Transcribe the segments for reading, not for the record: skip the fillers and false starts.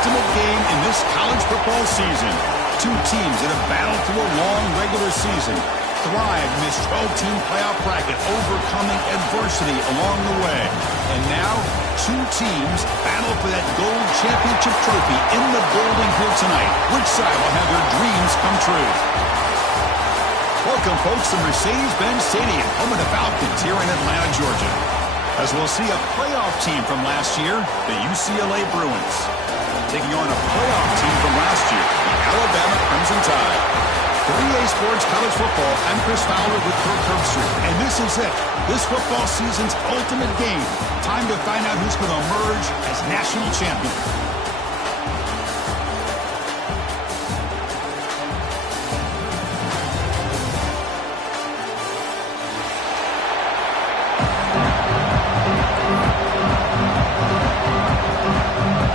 ultimate game in this college football season. Two teams that have battled through a long regular season, thrived in this 12-team playoff bracket, overcoming adversity along the way. And now, two teams battle for that gold championship trophy in the building here tonight. Which side will have their dreams come true? Welcome, folks, to Mercedes-Benz Stadium, home of the Falcons here in Atlanta, Georgia. As we'll see a playoff team from last year, the UCLA Bruins, taking on a playoff team from last year, the Alabama Crimson Tide. 3A Sports College Football, I'm Chris Fowler with Kirk Herbstreit, and this is it. This football season's ultimate game. Time to find out who's going to emerge as national champion.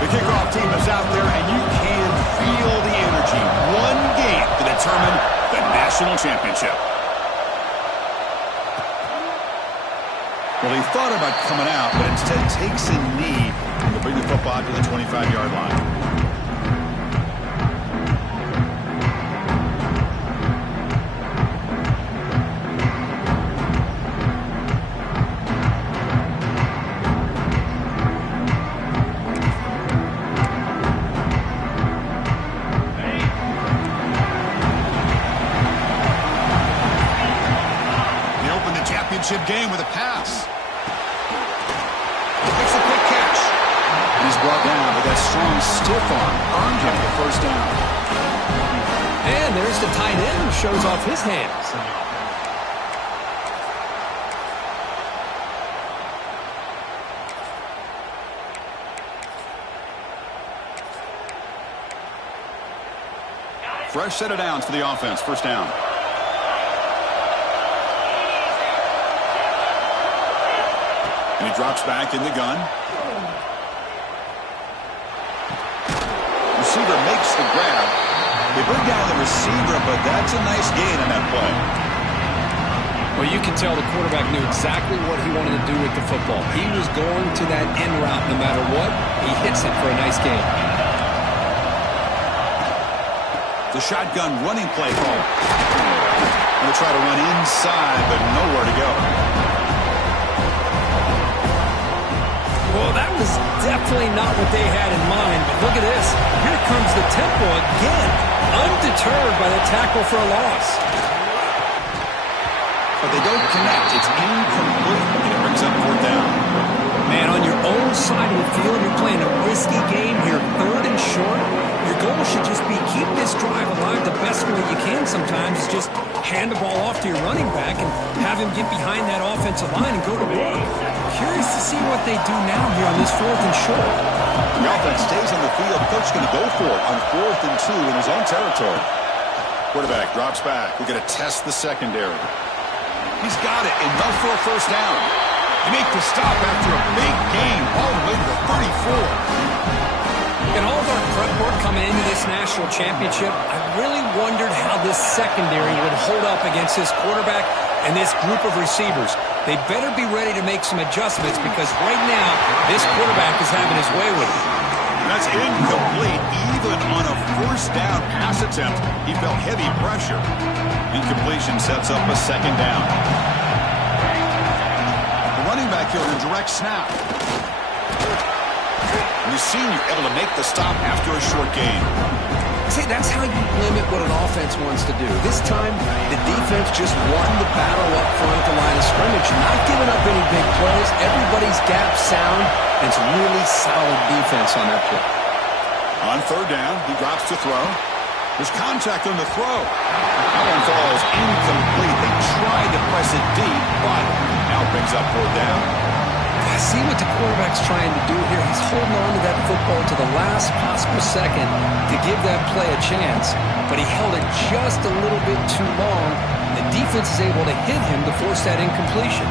The kickoff team is out there, and you can feel the energy. One game to determine the national championship. Well, he thought about coming out, but instead takes a knee to bring the football to the 25-yard line. Game with a pass. Makes a quick catch. And he's brought down with that strong stiff arm. Earned him the first down. And there's the tight end who shows off his hands. Fresh set of downs for the offense. First down. And he drops back in the gun. Receiver makes the grab. They bring down the receiver, but that's a nice gain on that play. Well, you can tell the quarterback knew exactly what he wanted to do with the football. He was going to that end route no matter what. He hits it for a nice gain. The shotgun running play call. Going to try to run inside, but nowhere to go. Well, that was definitely not what they had in mind, but look at this. Here comes the tempo again, undeterred by the tackle for a loss. But they don't connect. It's incomplete, and it brings up fourth down. Man, on your own side of the field, you're playing a risky game here, third and short. Your goal should just be keep this drive alive the best way you can sometimes. Just hand the ball off to your running back and have him get behind that offensive line and go to work. Curious to see what they do now here on this fourth and short. The offense stays on the field. The coach is going to go for it on 4th and 2 in his own territory. Quarterback drops back. We're going to test the secondary. He's got it. Enough for a first down. They make the stop after a big gain all the way to the 34. In all of our prep work coming into this national championship, I really wondered how this secondary would hold up against this quarterback and this group of receivers. They better be ready to make some adjustments because right now, this quarterback is having his way with it. That's incomplete. Even on a first down pass attempt, he felt heavy pressure. Incompletion sets up a second down. The running back here in a direct snap. And the senior able to make the stop after a short gain. See, that's how you limit what an offense wants to do. This time, the defense just won the battle up front at the line of scrimmage, not giving up any big plays. Everybody's gap sound, and it's really solid defense on that play. On third down, he drops to throw. There's contact on the throw. That one falls incomplete. They tried to press it deep, but now it brings up fourth down. See what the quarterback's trying to do here. He's holding on to that football to the last possible second to give that play a chance, but he held it just a little bit too long. The defense is able to hit him to force that incompletion.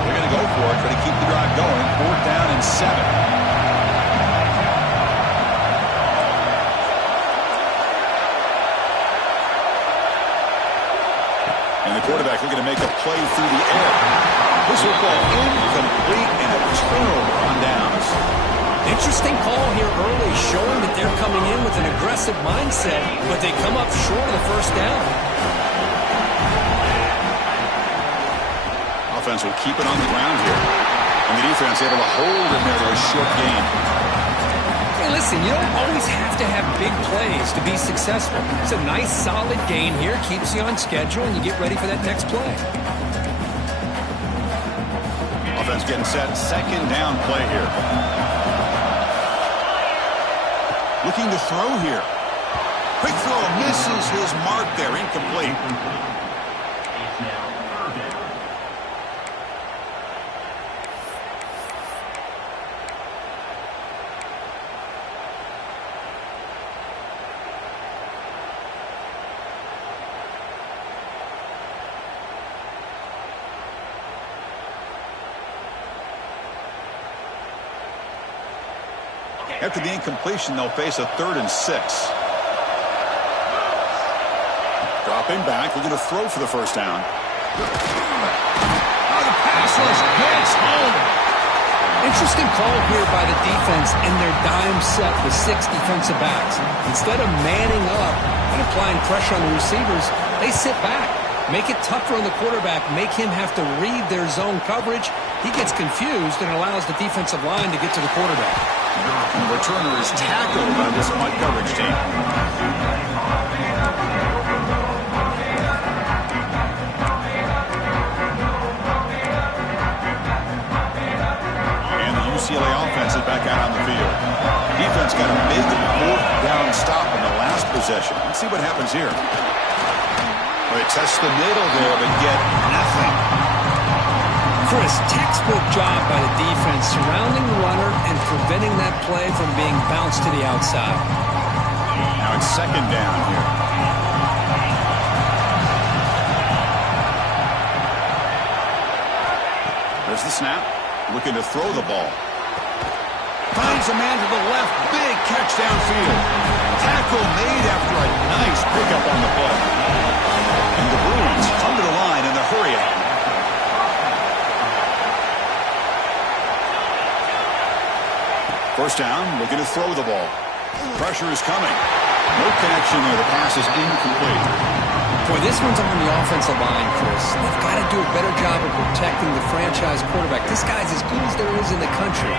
They're going to go for it, try to keep the drive going. Fourth down and 7. And the quarterback looking to make a play through the air. This football incomplete and a turnover on downs. Interesting call here early, showing that they're coming in with an aggressive mindset, but they come up short of the first down. Offense will keep it on the ground here. And the defense able to hold in there to a short gain. Hey, listen, you don't always have to have big plays to be successful. It's a nice, solid gain here. Keeps you on schedule, and you get ready for that next play. Offense getting set. Second down play here. Looking to throw here. Quick throw. Misses his mark there. Incomplete. After the incompletion, they'll face a 3rd and 6. Dropping back, looking to throw for the first down. Oh, the pass rush gets home. Interesting call here by the defense in their dime set with 6 defensive backs. Instead of manning up and applying pressure on the receivers, they sit back. Make it tougher on the quarterback. Make him have to read their zone coverage. He gets confused and allows the defensive line to get to the quarterback. And the returner is tackled by this punt coverage team. And the UCLA offense is back out on the field. Defense got a big 4th down stop in the last possession. Let's see what happens here. They test the middle there, but get nothing. Chris, textbook job by the defense surrounding the runner and preventing that play from being bounced to the outside. Now it's second down here. There's the snap. Looking to throw the ball. Finds a man to the left. Big catch downfield. Tackle made after a nice pickup on the play. And the Bruins come to the line in the hurry up. First down, looking to throw the ball. Pressure is coming. No connection there. The pass is incomplete. Boy, this one's on the offensive line, Chris. They've got to do a better job of protecting the franchise quarterback. This guy's as good as there is in the country,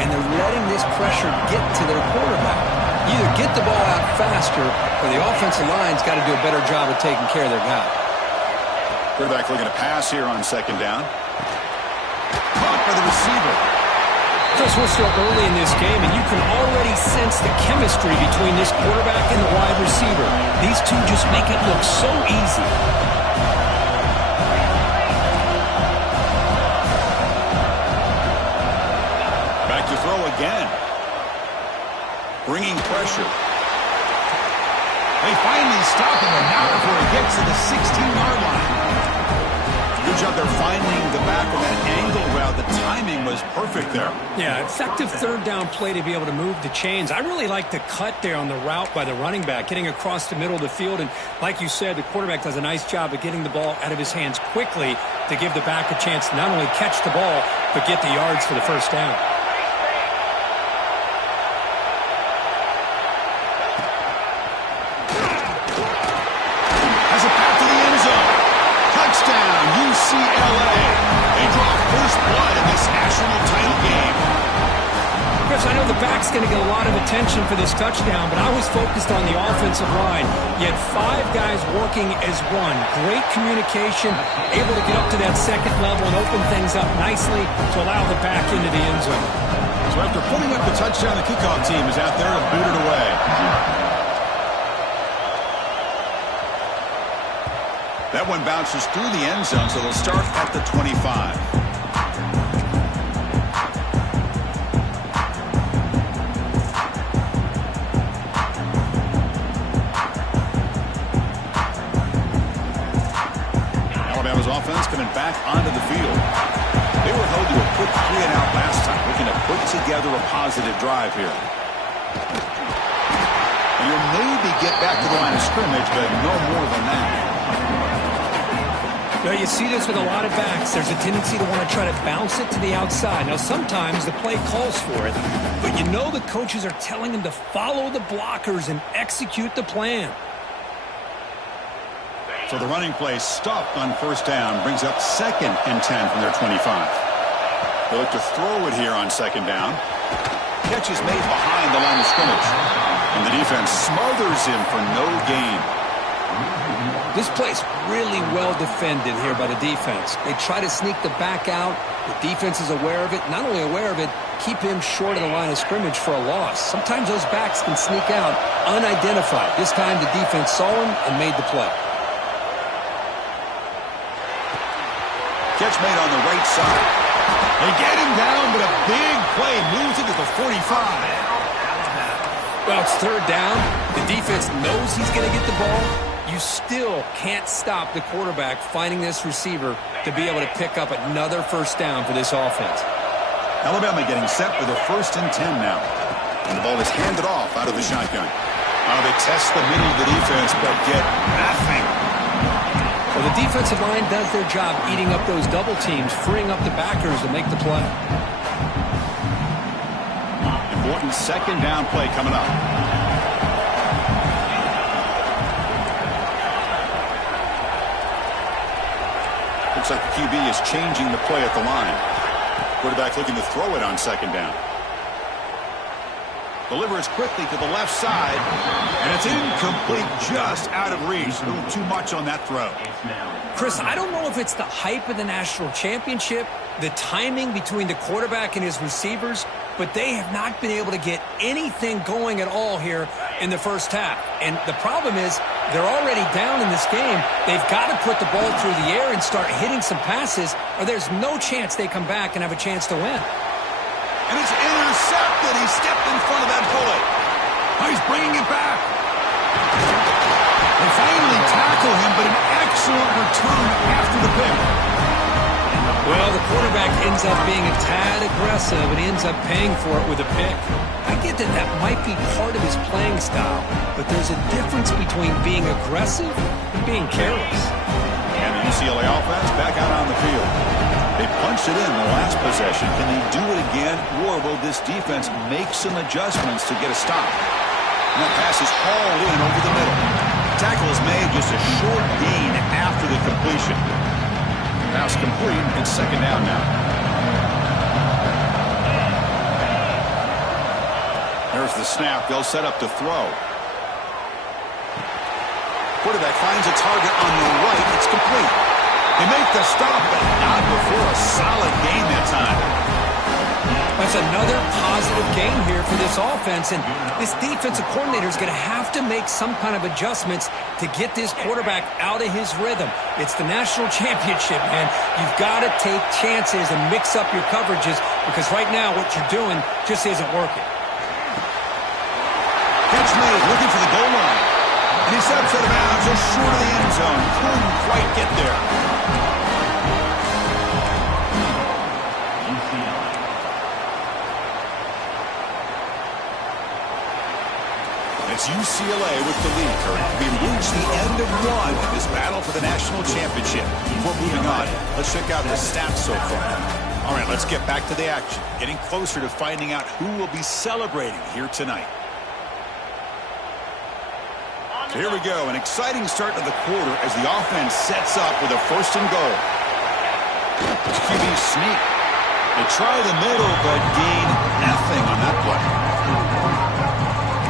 and they're letting this pressure get to their quarterback. Either get the ball out faster, or the offensive line's got to do a better job of taking care of their guy. Quarterback looking to pass here on second down. Caught by the receiver. Chris, we're still early in this game, and you can already sense the chemistry between this quarterback and the wide receiver. These two just make it look so easy. Back to throw again. Bringing pressure. They finally stop him, and not before he gets to the 16-yard line. Good job there finding the back of that angle route. The timing was perfect there. Yeah, effective 3rd down play to be able to move the chains. I really like the cut there on the route by the running back, getting across the middle of the field. And like you said, the quarterback does a nice job of getting the ball out of his hands quickly to give the back a chance to not only catch the ball, but get the yards for the first down. UCLA. They draw first blood in this national title game. Chris, I know the back's going to get a lot of attention for this touchdown, but I was focused on the offensive line. You had 5 guys working as one. Great communication, able to get up to that second level and open things up nicely to allow the back into the end zone. So after putting up the touchdown, the kickoff team is out there to boot it away. That one bounces through the end zone, so they'll start at the 25. Alabama's offense coming back onto the field. They were held to a quick 3-and-out last time, looking to put together a positive drive here. And you'll maybe get back to the line of scrimmage, but no more than that. Well, you see this with a lot of backs. There's a tendency to want to try to bounce it to the outside. Now, sometimes the play calls for it, but you know the coaches are telling them to follow the blockers and execute the plan. So the running play stopped on first down, brings up 2nd and 10 from their 25. They look to throw it here on 2nd down. Catch is made behind the line of scrimmage, and the defense smothers him for no gain. This play's really well defended here by the defense. They try to sneak the back out. The defense is aware of it. Not only aware of it, keep him short of the line of scrimmage for a loss. Sometimes those backs can sneak out unidentified. This time the defense saw him and made the play. Catch made on the right side. They get him down, but a big play moves it to the 45. Well, it's 3rd down. The defense knows he's going to get the ball. You still can't stop the quarterback finding this receiver to be able to pick up another 1st down for this offense. Alabama getting set for the 1st and 10 now. And the ball is handed off out of the shotgun. Now they test the middle of the defense, but get nothing. Well, the defensive line does their job eating up those double teams, freeing up the backers to make the play. Important 2nd down play coming up. Looks like the QB is changing the play at the line. Quarterback looking to throw it on 2nd down. Delivers quickly to the left side, and it's incomplete, just out of reach. A little too much on that throw. Chris, I don't know if it's the hype of the national championship, the timing between the quarterback and his receivers, but they have not been able to get anything going at all here in the 1st half. And the problem is they're already down in this game. They've got to put the ball through the air and start hitting some passes, or there's no chance they come back and have a chance to win. And it's intercepted. He stepped in front of that bullet. Oh, he's bringing it back. They finally tackle him, but an excellent return after the pick. Well, the quarterback ends up being a tad aggressive, and he ends up paying for it with a pick. I get that that might be part of his playing style, but there's a difference between being aggressive and being careless. And the UCLA offense back out on the field. They punched it in the last possession. Can they do it again, or will this defense make some adjustments to get a stop? And that pass is hauled in over the middle. Tackle is made, just a short gain after the completion. Pass complete, and 2nd down now. There's the snap. They'll set up to throw. Quarterback finds a target on the right. It's complete. They make the stop, but not before a solid gain that time. That's another positive gain here for this offense, and this defensive coordinator is going to have to make some kind of adjustments to get this quarterback out of his rhythm. It's the national championship, man. You've got to take chances and mix up your coverages, because right now what you're doing just isn't working. Catch made, looking for the goal line. And he steps out of bounds just short of the end zone. Couldn't quite get there. It's UCLA with the lead current. We've reached the end of one in this battle for the national championship. Before moving on, let's check out the stats so far. All right, let's get back to the action. Getting closer to finding out who will be celebrating here tonight. So here we go, an exciting start to the quarter as the offense sets up with a 1st and goal. QB sneak. They try the middle, but gain nothing on that play.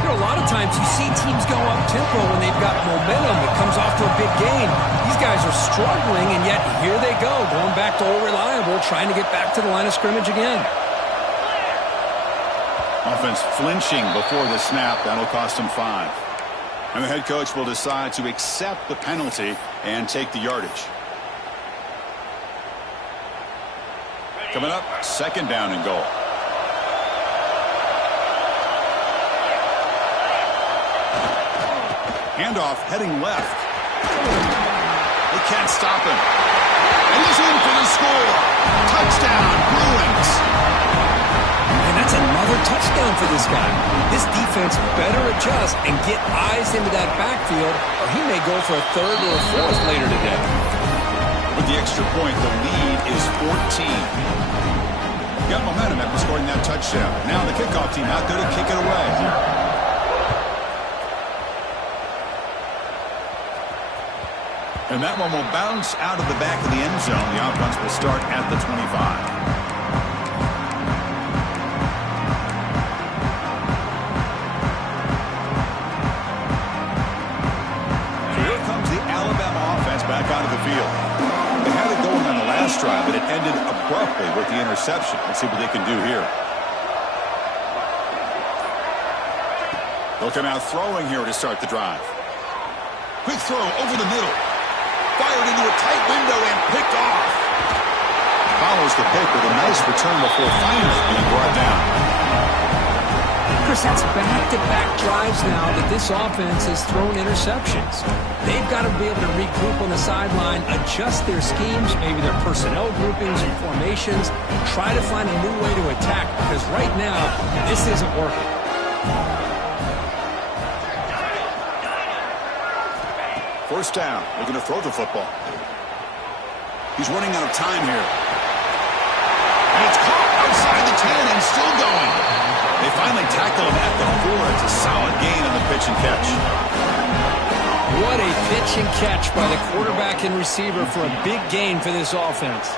A lot of times you see teams go up-tempo when they've got momentum. It comes off to a big gain. These guys are struggling, and yet here they go, going back to old reliable, trying to get back to the line of scrimmage again. Offense flinching before the snap. That'll cost them 5. And the head coach will decide to accept the penalty and take the yardage. Coming up, 2nd down and goal. Handoff heading left. They can't stop him. And he's in for the score. Touchdown, Bruins. And that's another touchdown for this guy. This defense better adjust and get eyes into that backfield, or he may go for a 3rd or a 4th later today. With With the extra point, the lead is 14. Got momentum after scoring that touchdown. Now the kickoff team out there to kick it away. And that one will bounce out of the back of the end zone. The offense will start at the 25. Back onto the field. They had it going on the last drive, but it ended abruptly with the interception. Let's see what they can do here. They'll come out throwing here to start the drive. Quick throw over the middle. Fired into a tight window and picked off. Follows the pick with a nice return before finally being brought down. Chris, that's back-to-back drives now that this offense has thrown interceptions. They've got to be able to regroup on the sideline, adjust their schemes, maybe their personnel groupings and formations, try to find a new way to attack, because right now, this isn't working. First down. They're going to throw the football. He's running out of time here. And it's caught outside the 10 and still going. They finally tackle him at the 4. It's a solid gain on the pitch and catch. What a pitch and catch by the quarterback and receiver for a big gain for this offense.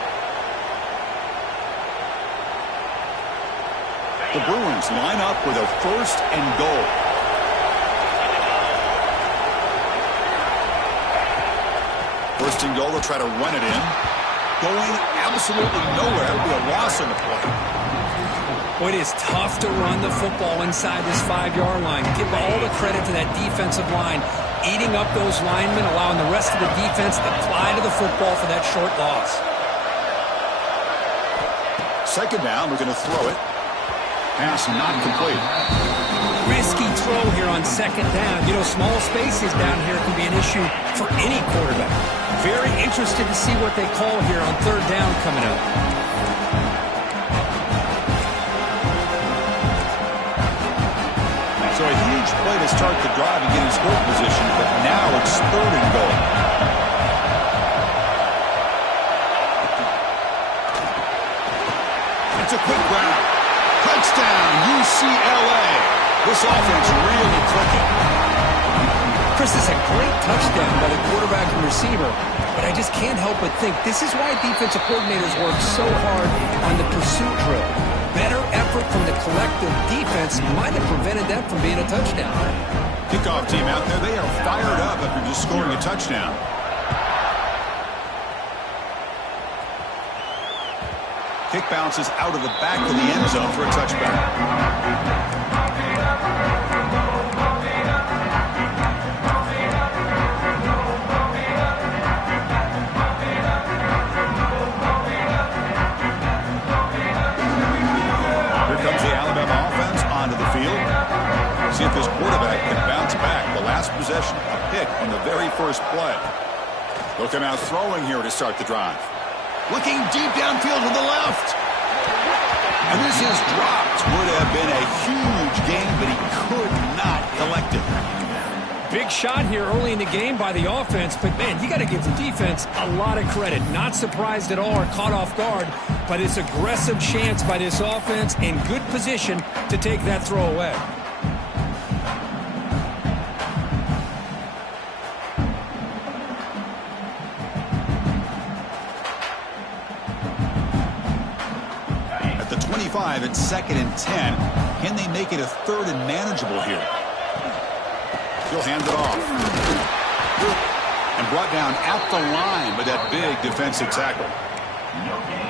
The Bruins line up with a first and goal. First and goal, they'll try to run it in. Going absolutely nowhere. It'll be a loss on the play. Boy, it is tough to run the football inside this 5-yard line. Give all the credit to that defensive line, eating up those linemen, allowing the rest of the defense to fly to the football for that short loss. Second down, we're going to throw it. Pass not complete. Risky throw here on second down. You know, small spaces down here can be an issue for any quarterback. Very interested to see what they call here on third down coming up. So a huge play to start the drive and get in scoring position, but now it's third and goal. It's a quick grab. Touchdown, UCLA. This offense really clicking. Chris, is a great touchdown by the quarterback and receiver, but I just can't help but think this is why defensive coordinators work so hard on the pursuit drill. Better effort from the collective defense might have prevented that from being a touchdown. Kickoff team out there, they are fired up after just scoring a touchdown. Kick bounces out of the back of the end zone for a touchback. See if this quarterback can bounce back. The last possession, a pick on the very first play. They'll come out throwing here to start the drive. Looking deep downfield to the left. And this is dropped. Would have been a huge gain, but he could not collect it. Big shot here early in the game by the offense, but man, you got to give the defense a lot of credit. Not surprised at all or caught off guard, but it's aggressive chance by this offense in good position to take that throw away. At the 25, it's 2nd and 10. Can they make it a third and manageable here? He'll hand it off. And brought down at the line with that big defensive tackle.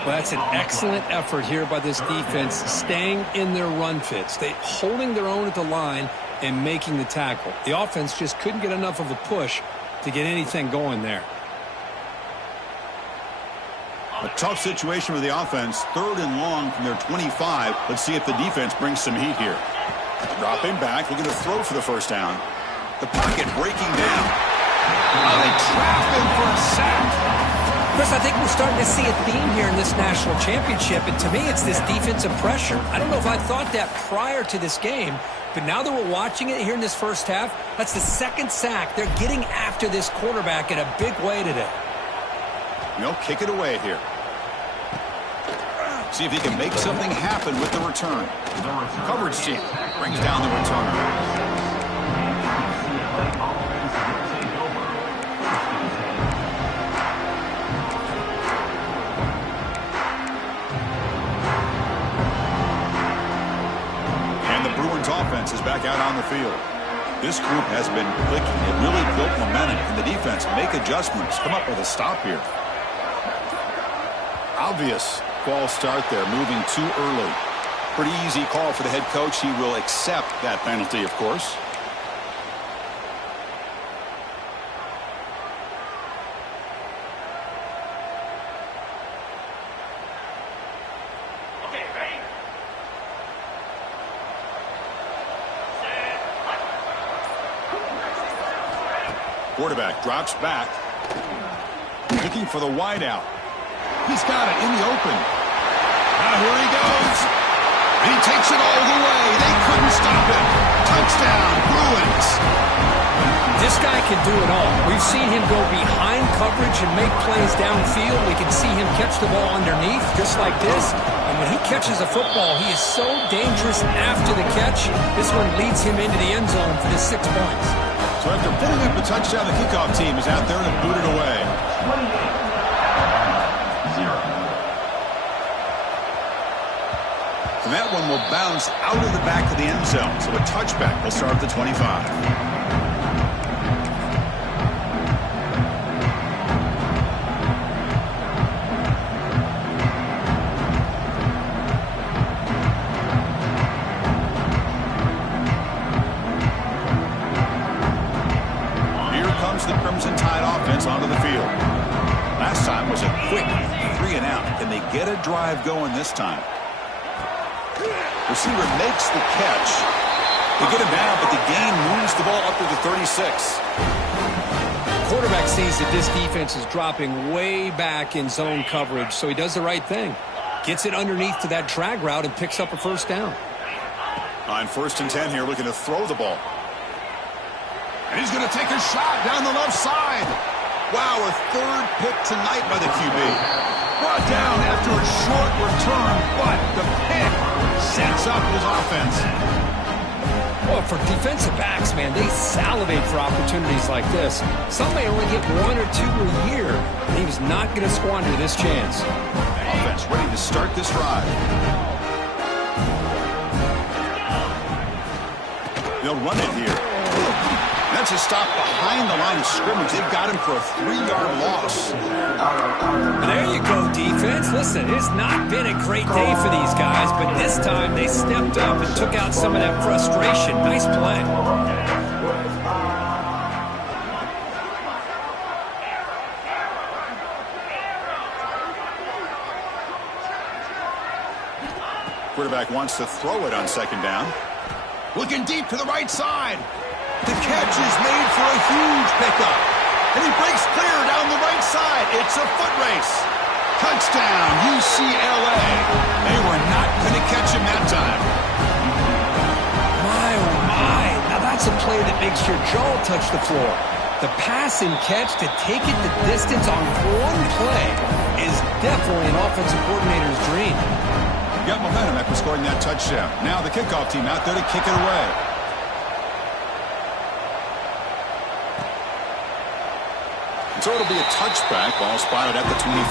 Well, that's an excellent effort here by this defense, staying in their run fits. They holding their own at the line and making the tackle. The offense just couldn't get enough of a push to get anything going there. A tough situation for the offense. 3rd and long from their 25. Let's see if the defense brings some heat here. Dropping back, looking to throw for the first down. The pocket breaking down. Oh, they trap him for a sack. Chris, I think we're starting to see a theme here in this national championship, and to me it's this defensive pressure. I don't know if I thought that prior to this game, but now that we're watching it here in this first half, that's the 2nd sack. They're getting after this quarterback in a big way today. He'll kick it away here. See if he can make something happen with the return. Coverage team brings down the returner. Offense is back out on the field. This group has been clicking. It really built momentum in the defense. Make adjustments. Come up with a stop here. Obvious false start there, moving too early. Pretty easy call for the head coach. He will accept that penalty, of course. Quarterback drops back. Looking for the wideout. He's got it in the open. Now here he goes. And he takes it all the way. They couldn't stop him. Touchdown, Bruins. This guy can do it all. We've seen him go behind coverage and make plays downfield. We can see him catch the ball underneath just like this. And when he catches a football, he is so dangerous after the catch. This one leads him into the end zone for the 6 points. So after putting up a touchdown, the kickoff team is out there and booted away. 28-0. And that one will bounce out of the back of the end zone. So a touchback will start at the 25. Onto the field. Last time was a quick 3-and-out. Can they get a drive going this time? Receiver makes the catch. They get him down, but the gain moves the ball up to the 36. Quarterback sees that this defense is dropping way back in zone coverage, so he does the right thing. Gets it underneath to that drag route and picks up a first down. On 1st and 10 here, looking to throw the ball. And he's going to take a shot down the left side. Wow, a 3rd pick tonight by the QB. Brought down after a short return, but the pick sets up his offense. Well, for defensive backs, man, they salivate for opportunities like this. Some may only get 1 or 2 a year, and he was not going to squander this chance. Offense ready to start this drive. They'll run it here. That's a stop behind the line of scrimmage. They've got him for a 3-yard loss. There you go, defense. Listen, it's not been a great day for these guys, but this time they stepped up and took out some of that frustration. Nice play. Quarterback wants to throw it on 2nd down. Looking deep to the right side. The catch is made for a huge pickup. And he breaks clear down the right side. It's a foot race. Touchdown, UCLA. They were not going to catch him that time. My, oh my. Now that's a play that makes your jaw touch the floor. The pass and catch to take it the distance on one play is definitely an offensive coordinator's dream. Got momentum after scoring that touchdown. Now the kickoff team out there to kick it away. So it'll be a touchback. Ball spotted at the 25.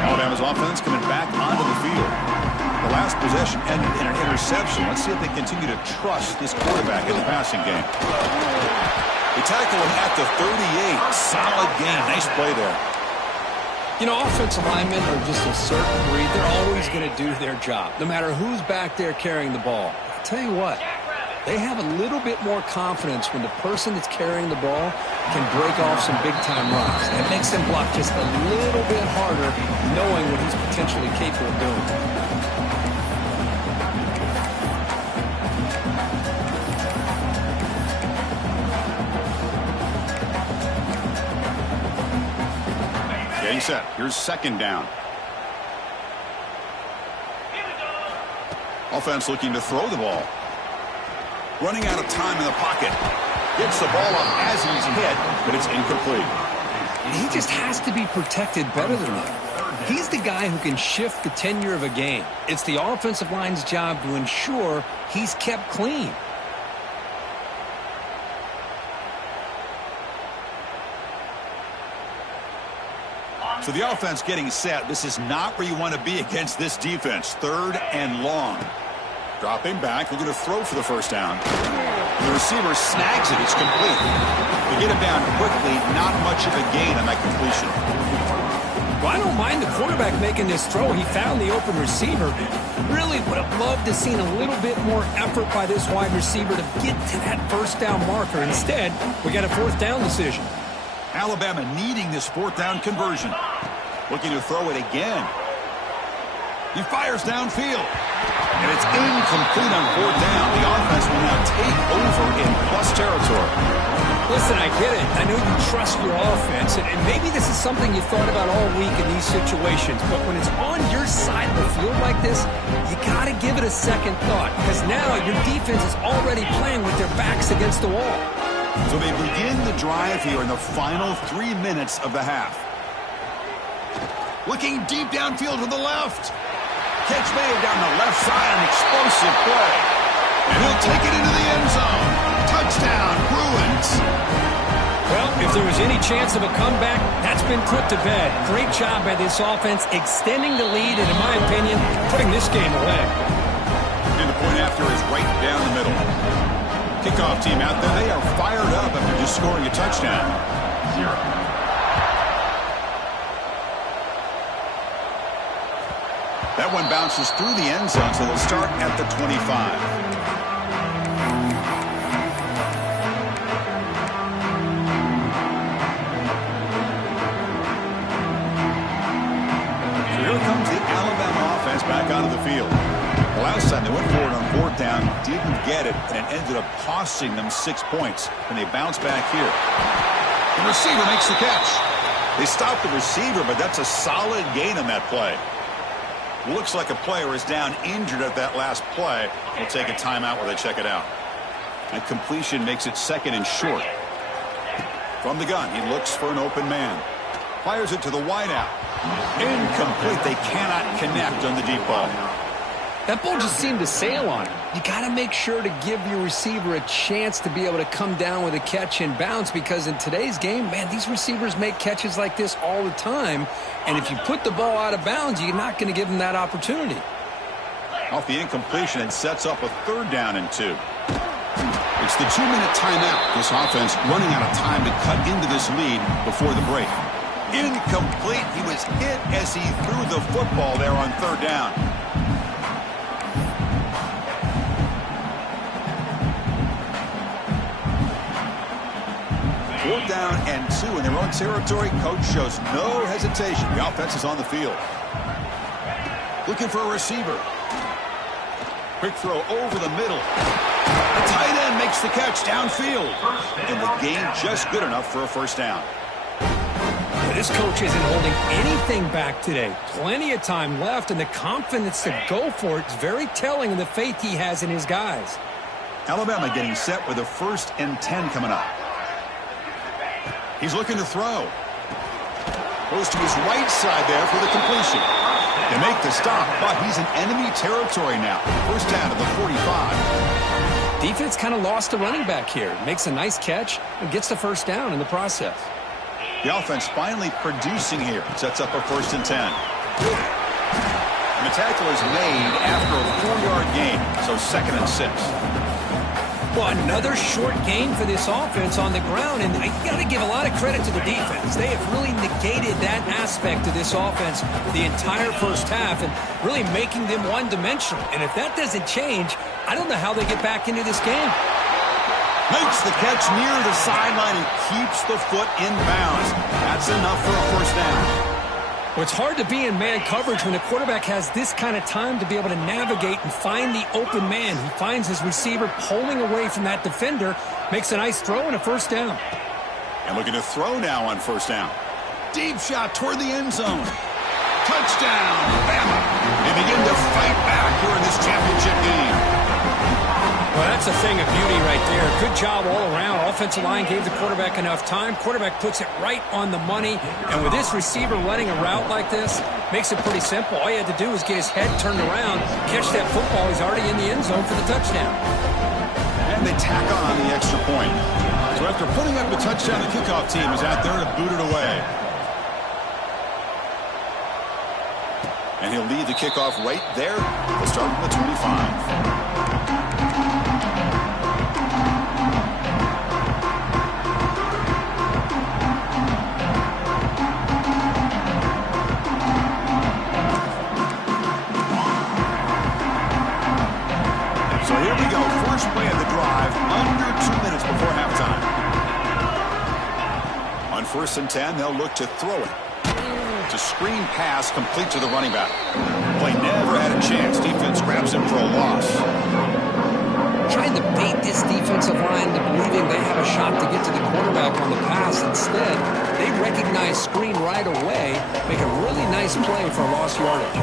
Alabama's offense coming back onto the field. The last possession ended in an interception. Let's see if they continue to trust this quarterback in the passing game. They tackle him at the 38. Solid game. Nice play there. You know, offensive linemen are just a certain breed. They're always going to do their job, no matter who's back there carrying the ball. I'll tell you what, they have a little bit more confidence when the person that's carrying the ball can break off some big-time runs. And it makes them block just a little bit harder, knowing what he's potentially capable of doing. Set. Here's 2nd down. Offense looking to throw the ball. Running out of time in the pocket. Gets the ball up as he's hit, but it's incomplete. He just has to be protected better than that. He's the guy who can shift the tenure of a game. It's the offensive line's job to ensure he's kept clean. So the offense getting set. This is not where you want to be against this defense. 3rd and long. Dropping back, looking to throw for the first down. The receiver snags it. It's complete. They get it down quickly. Not much of a gain on that completion. Well, I don't mind the quarterback making this throw. He found the open receiver. Really would have loved to seen a little bit more effort by this wide receiver to get to that first down marker. Instead, we got a 4th down decision. Alabama needing this 4th down conversion. Looking to throw it again. He fires downfield. And it's incomplete on 4th down. The offense will now take over in plus territory. Listen, I get it. I know you trust your offense, and maybe this is something you thought about all week in these situations, but when it's on your side of the field like this, you got to give it a second thought, because now your defense is already playing with their backs against the wall. So they begin the drive here in the final 3 minutes of the half. Looking deep downfield to the left. Catch made down the left side, an explosive play. And he'll take it into the end zone. Touchdown, Bruins. Well, if there was any chance of a comeback, that's been put to bed. Great job by this offense extending the lead and, in my opinion, putting this game away. And the point after is right down the middle. Kickoff team out there, they are fired up after just scoring a touchdown. That one bounces through the end zone, so they'll start at the 25. So here comes the Alabama offense back onto the field. The last time they went forward on 4th down, didn't get it, and it ended up costing them 6 points. And they bounce back here. The receiver makes the catch. They stop the receiver, but that's a solid gain on that play. Looks like a player is down injured at that last play. We'll take a timeout while they check it out. That completion makes it 2nd and short. From the gun, he looks for an open man. Fires it to the wideout. Incomplete. They cannot connect on the deep ball. That ball just seemed to sail on him. You got to make sure to give your receiver a chance to be able to come down with a catch and bounce, because in today's game, man, these receivers make catches like this all the time. And if you put the ball out of bounds, you're not going to give them that opportunity. Off the incompletion, and sets up a 3rd down and 2. It's the 2-minute timeout. This offense running out of time to cut into this lead before the break. Incomplete. He was hit as he threw the football there on 3rd down. 4th down and 2 in their own territory. Coach shows no hesitation. The offense is on the field. Looking for a receiver. Quick throw over the middle. The tight end makes the catch downfield. And the gain just good enough for a 1st down. This coach isn't holding anything back today. Plenty of time left, and the confidence to go for it is very telling of the faith he has in his guys. Alabama getting set with a 1st and 10 coming up. He's looking to throw. Goes to his right side there for the completion. They make the stop, but he's in enemy territory now. 1st down to the 45. Defense kind of lost the running back here. Makes a nice catch and gets the 1st down in the process. The offense finally producing here. Sets up a 1st and 10. And the tackle is made after a 4-yard gain, so 2nd and 6. Well, another short gain for this offense on the ground, and you got to give a lot of credit to the defense. They have really negated that aspect of this offense the entire 1st half and really making them one-dimensional. And if that doesn't change, I don't know how they get back into this game. Makes the catch near the sideline and keeps the foot in bounds. That's enough for a 1st down. Well, it's hard to be in man coverage when the quarterback has this kind of time to be able to navigate and find the open man. He finds his receiver pulling away from that defender, makes a nice throw and a 1st down. And looking to throw now on 1st down. Deep shot toward the end zone. Touchdown, Bama. They begin to fight back here in this championship game. Well, that's a thing of beauty right there. Good job all around. Offensive line gave the quarterback enough time. Quarterback puts it right on the money. And with this receiver running a route like this, makes it pretty simple. All he had to do was get his head turned around, catch that football. He's already in the end zone for the touchdown. And they tack on the extra point. So after putting up the touchdown, the kickoff team is out there to boot it away. And he'll lead the kickoff right there. He'll start from the 25. So here we go. First play of the drive, under 2 minutes before halftime. On 1st and 10, they'll look to throw it. It's a screen pass complete to the running back. Play never had a chance. Defense grabs him for a loss. Trying to bait this defensive line into believing they have a shot to get to the quarterback on the pass. Instead, they recognize screen right away, make a really nice play for lost yardage.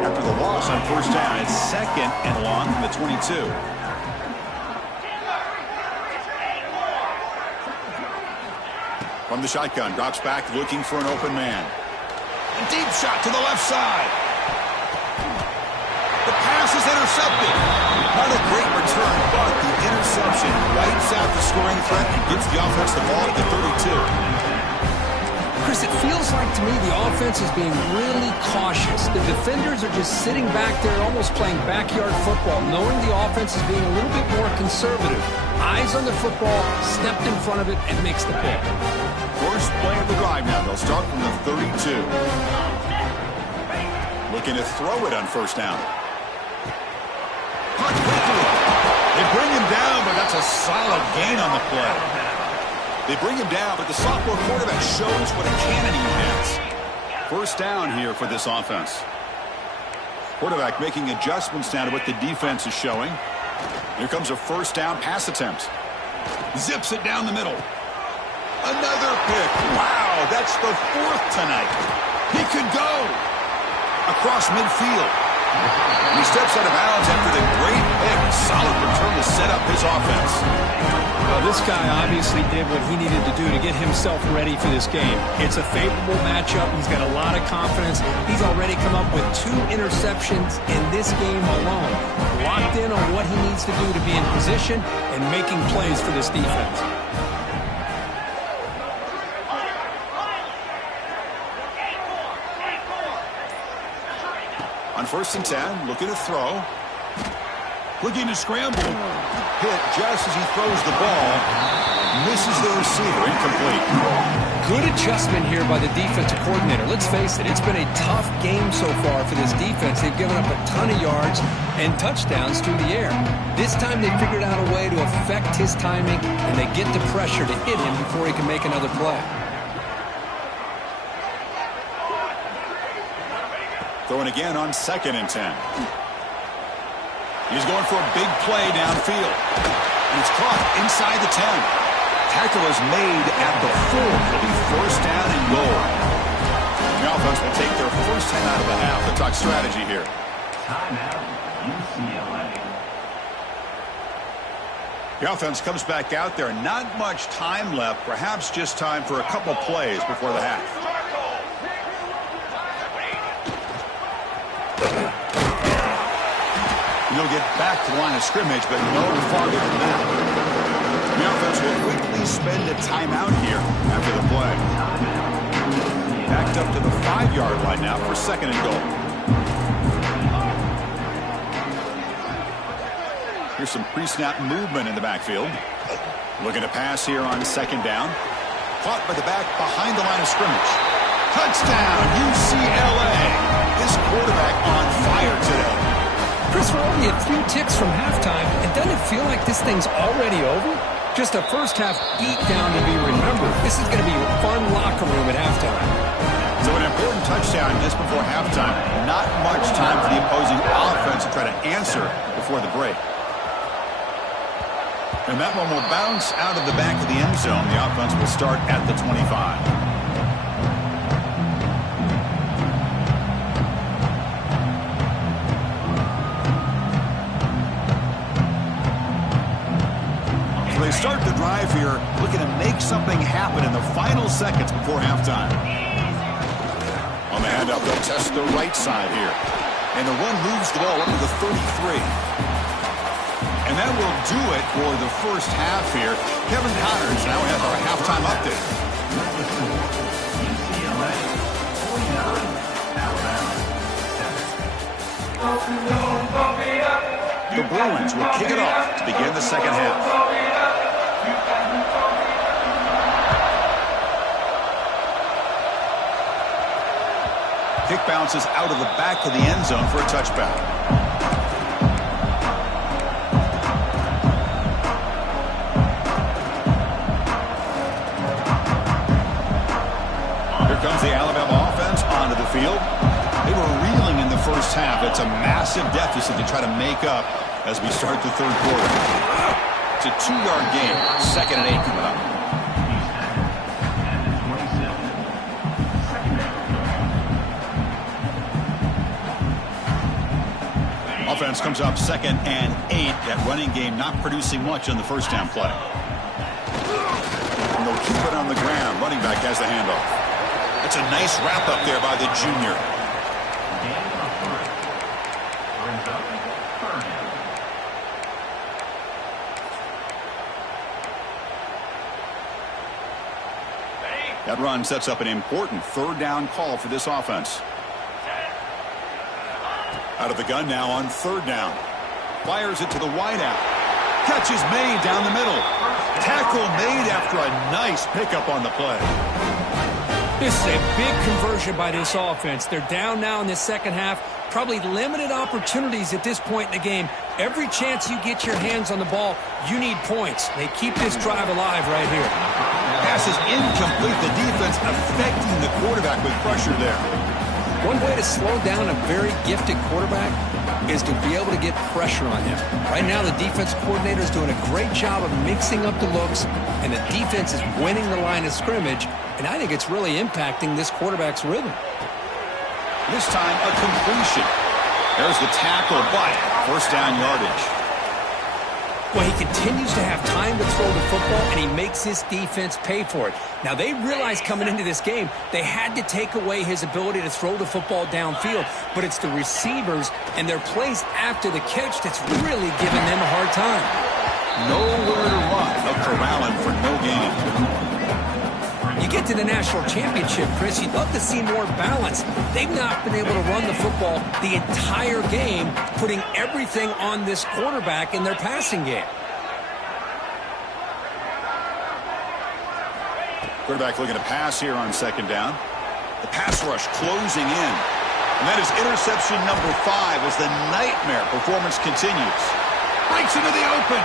After the loss on 1st down, it's 2nd and long from the 22. From the shotgun, drops back looking for an open man. A deep shot to the left side. The pass is intercepted. Not a great return, but the interception wipes out the scoring threat and gives the offense the ball at the 32. Chris, it feels like to me the offense is being really cautious. The defenders are just sitting back there almost playing backyard football, knowing the offense is being a little bit more conservative. Eyes on the football, stepped in front of it, and makes the pick. First play of the drive now. They'll start from the 32. Looking to throw it on 1st down. Caught quickly. They bring him down, but that's a solid gain on the play. They bring him down, but the sophomore quarterback shows what a cannon he has. 1st down here for this offense. Quarterback making adjustments now to what the defense is showing. Here comes a 1st down pass attempt. Zips it down the middle. Another pick. Wow, that's the 4th tonight. He could go across midfield. And he steps out of bounds after the great pick. Solid return to set up his offense. Well, this guy obviously did what he needed to do to get himself ready for this game. It's a favorable matchup. He's got a lot of confidence. He's already come up with 2 interceptions in this game alone. Locked in on what he needs to do to be in position and making plays for this defense. On 1st and 10, looking to throw. Looking to scramble. Hit just as he throws the ball. Misses the receiver. Incomplete. Good adjustment here by the defensive coordinator. Let's face it, it's been a tough game so far for this defense. They've given up a ton of yards and touchdowns through the air. This time they figured out a way to affect his timing, and they get the pressure to hit him before he can make another play. Throwing again on 2nd and 10. He's going for a big play downfield. And it's caught inside the 10. Tackle is made at the 4. It'll be 1st down and goal. The offense will take their first 10 out of the half. They'll talk strategy here. The offense comes back out there. Not much time left. Perhaps just time for a couple plays before the half. He'll get back to the line of scrimmage, but no farther than that. The offense will quickly spend a timeout here after the play. Backed up to the 5-yard line now for 2nd and goal. Here's some pre-snap movement in the backfield. Looking to pass here on 2nd down. Caught by the back behind the line of scrimmage. Touchdown, UCLA. This quarterback on fire today. Chris, we're only a few ticks from halftime, and doesn't it feel like this thing's already over? Just a first-half beatdown to be remembered. This is going to be a fun locker room at halftime. So an important touchdown just before halftime. Not much time for the opposing offense to try to answer before the break. And that one will bounce out of the back of the end zone. The offense will start at the 25. So they start the drive here, looking to make something happen in the final seconds before halftime. On the handoff, they'll test the right side here. And the run moves the ball up to the 33. And that will do it for the first half here. Kevin Connors now has our halftime update. The Bruins will kick it off to begin the second half. Kick bounces out of the back of the end zone for a touchback. Here comes the Alabama offense onto the field. They were reeling in the first half. It's a massive deficit to try to make up as we start the third quarter. It's a 2-yard game. 2nd and 8 coming up. Offense comes up 2nd and 8. That running game not producing much on the first down play. And they'll keep it on the ground. Running back has the handoff. That's a nice wrap up there by the junior. That run sets up an important 3rd down call for this offense. Out of the gun now on 3rd down. Fires it to the wideout. Catch is made down the middle. Tackle made after a nice pickup on the play. This is a big conversion by this offense. They're down now in the second half. Probably limited opportunities at this point in the game. Every chance you get your hands on the ball, you need points. They keep this drive alive right here. Pass is incomplete. The defense affecting the quarterback with pressure there. One way to slow down a very gifted quarterback is to be able to get pressure on him. Right now, the defense coordinator is doing a great job of mixing up the looks, and the defense is winning the line of scrimmage, and I think it's really impacting this quarterback's rhythm. This time, a completion. There's the tackle, but 1st down yardage. Well, he continues to have time to throw the football, and he makes his defense pay for it. Now, they realized coming into this game they had to take away his ability to throw the football downfield, but it's the receivers and their plays after the catch that's really giving them a hard time. Nowhere to run. A corralling for no gain. You get to the national championship, Chris, you'd love to see more balance. They've not been able to run the football the entire game, putting everything on this quarterback in their passing game. Quarterback looking to pass here on 2nd down. The pass rush closing in. And that is interception number 5 as the nightmare performance continues. Breaks into the open.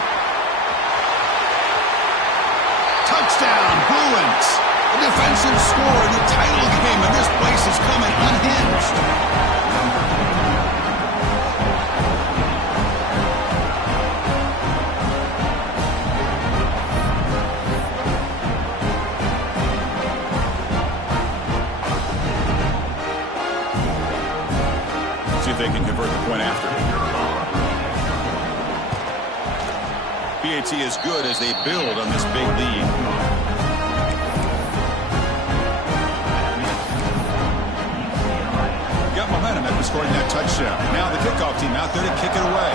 Touchdown, Bruins. A defensive score in the title game, and this place is coming unhinged. See if they can convert the point after. PAT is good as they build on this big lead. Got momentum after scoring that touchdown. Now the kickoff team out there to kick it away.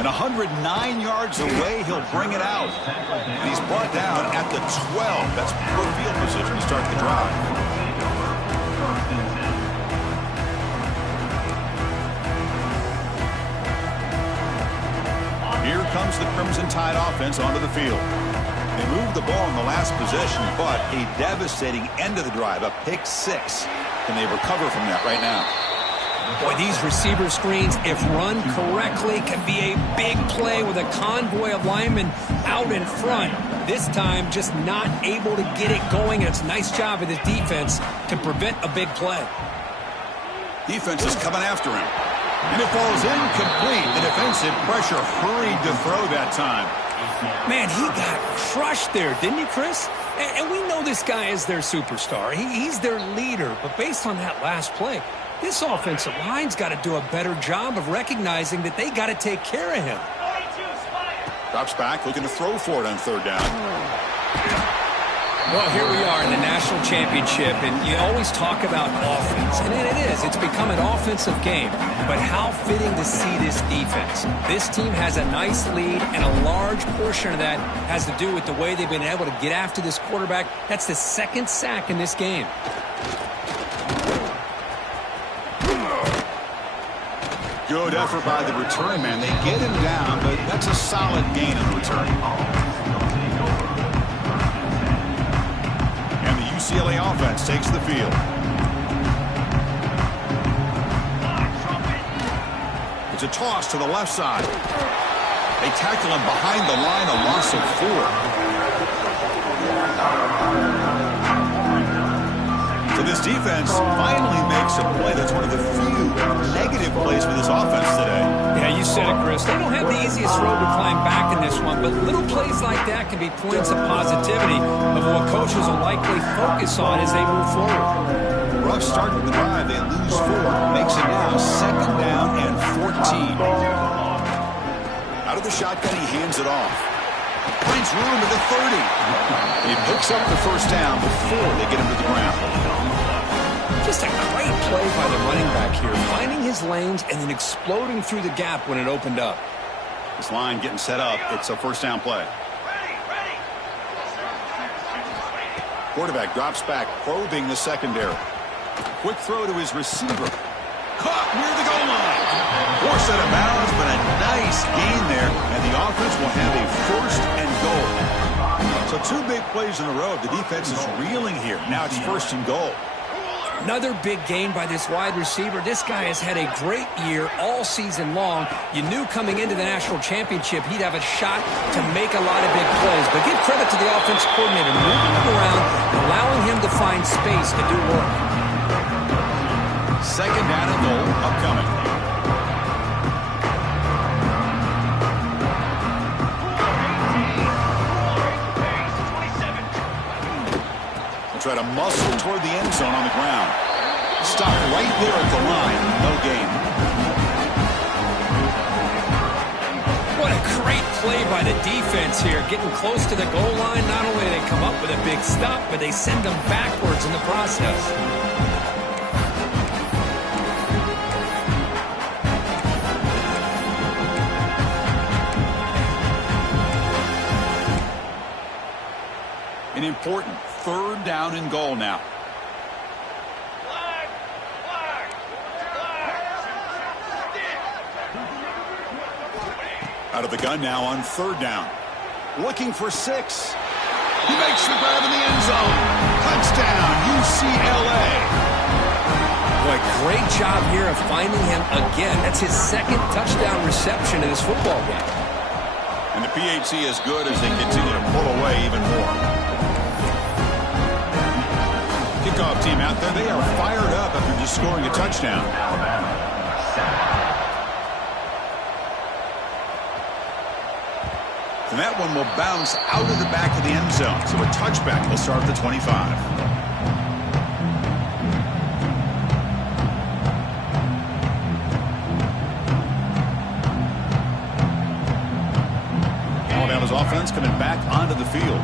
And 109 yards away, he'll bring it out. And he's brought down at the 12. That's poor field position to start the drive. Here comes the Crimson Tide offense onto the field. They moved the ball in the last possession, but a devastating end of the drive, a pick 6. Can they recover from that right now? Boy, these receiver screens, if run correctly, can be a big play with a convoy of linemen out in front. This time, just not able to get it going. It's a nice job of his defense to prevent a big play. Defense is coming after him. And it falls incomplete. The defensive pressure hurried to throw that time. Man, he got crushed there, didn't he, Chris? And we know this guy is their superstar. He's their leader. But based on that last play, This offensive line's got to do a better job of recognizing that they got to take care of him. Drops back, looking to throw for it on third down. Well, here we are in the national championship, and you always talk about offense, and it is. It's become an offensive game, but how fitting to see this defense. This team has a nice lead, and a large portion of that has to do with the way they've been able to get after this quarterback. That's the second sack in this game. Good effort by the return man. They get him down, but that's a solid gain on the return. And the UCLA offense takes the field. It's a toss to the left side. They tackle him behind the line, a loss of 4. So this defense finally makes a play. That's one of the few negative plays for this offense today. Yeah, you said it, Chris. They don't have the easiest road to climb back in this one, but little plays like that can be points of positivity of what coaches will likely focus on as they move forward. Rough start to the drive. They lose 4. Makes it now 2nd down and 14. Out of the shotgun, he hands it off. Finds room at the 30. He picks up the first down before they get him to the ground. Just a great play by the running back here, finding his lanes and then exploding through the gap when it opened up. This line getting set up. It's a first down play. Quarterback drops back, probing the secondary. Quick throw to his receiver. Caught near the goal line. Forced out of bounds, but a nice gain there. And the offense will have a 1st and goal. So 2 big plays in a row. The defense is reeling here. Now it's 1st and goal. Another big gain by this wide receiver. This guy has had a great year all season long. You knew coming into the national championship he'd have a shot to make a lot of big plays. But give credit to the offense coordinator, moving him around, allowing him to find space to do work. 2nd down and goal upcoming. Try to muscle toward the end zone on the ground. Stop right there at the line. No gain. What a great play by the defense here. Getting close to the goal line. Not only do they come up with a big stop, but they send them backwards in the process. An important 3rd down and goal now. Out of the gun now on 3rd down. Looking for 6. He makes the grab in the end zone. Touchdown, UCLA. Boy, great job here of finding him again. That's his 2nd touchdown reception in this football game. And the PAT is good as they continue to pull away even more. Kickoff team out there, they are fired up after just scoring a touchdown. And that one will bounce out of the back of the end zone. So a touchback will start at the 25. Alabama's offense coming back onto the field.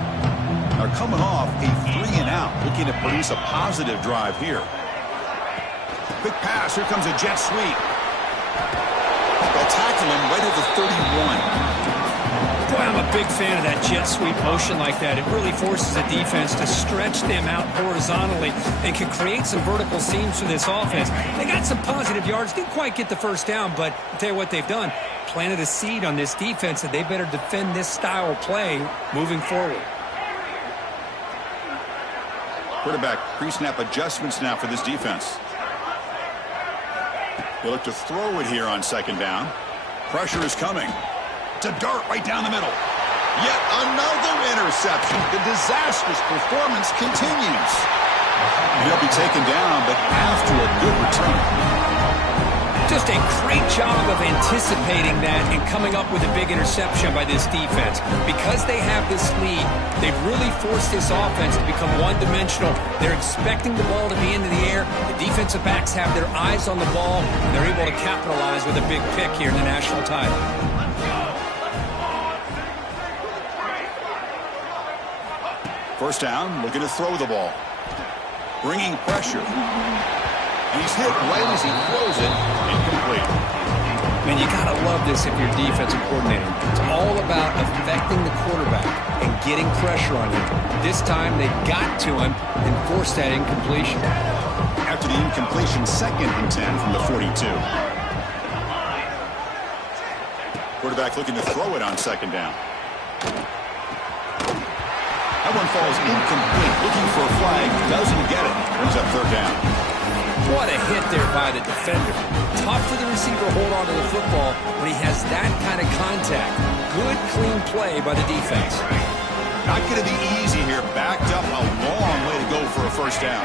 They're coming off a 3-and-out, looking to produce a positive drive here. Quick pass. Here comes a jet sweep. They'll tackle him right at the 31. Boy, I'm a big fan of that jet sweep motion like that. It really forces the defense to stretch them out horizontally and can create some vertical seams for this offense. They got some positive yards. Didn't quite get the first down, but I'll tell you what they've done. Planted a seed on this defense that they better defend this style of play moving forward. Quarterback pre-snap adjustments now for this defense. They look to throw it here on 2nd down. Pressure is coming. It's a dart right down the middle. Yet another interception. The disastrous performance continues. And he'll be taken down, but after a good return. Just Just a great job of anticipating that and coming up with a big interception by this defense. Because they have this lead, they've really forced this offense to become one-dimensional. They're expecting the ball to be into the air. The defensive backs have their eyes on the ball, and they're able to capitalize with a big pick here in the national title. First down, looking to throw the ball. Bringing pressure. And he's hit right as he throws it. Incomplete. Man, you got to love this if you're defensive coordinator. It's all about affecting the quarterback and getting pressure on him. This time, they got to him and forced that incompletion. After the incompletion, 2nd and 10 from the 42. Quarterback looking to throw it on 2nd down. That one falls incomplete. Looking for a flag. Doesn't get it. Brings up 3rd down. What a hit there by the defender. Tough for the receiver to hold on to the football when he has that kind of contact. Good, clean play by the defense. Not going to be easy here. Backed up a long way to go for a 1st down.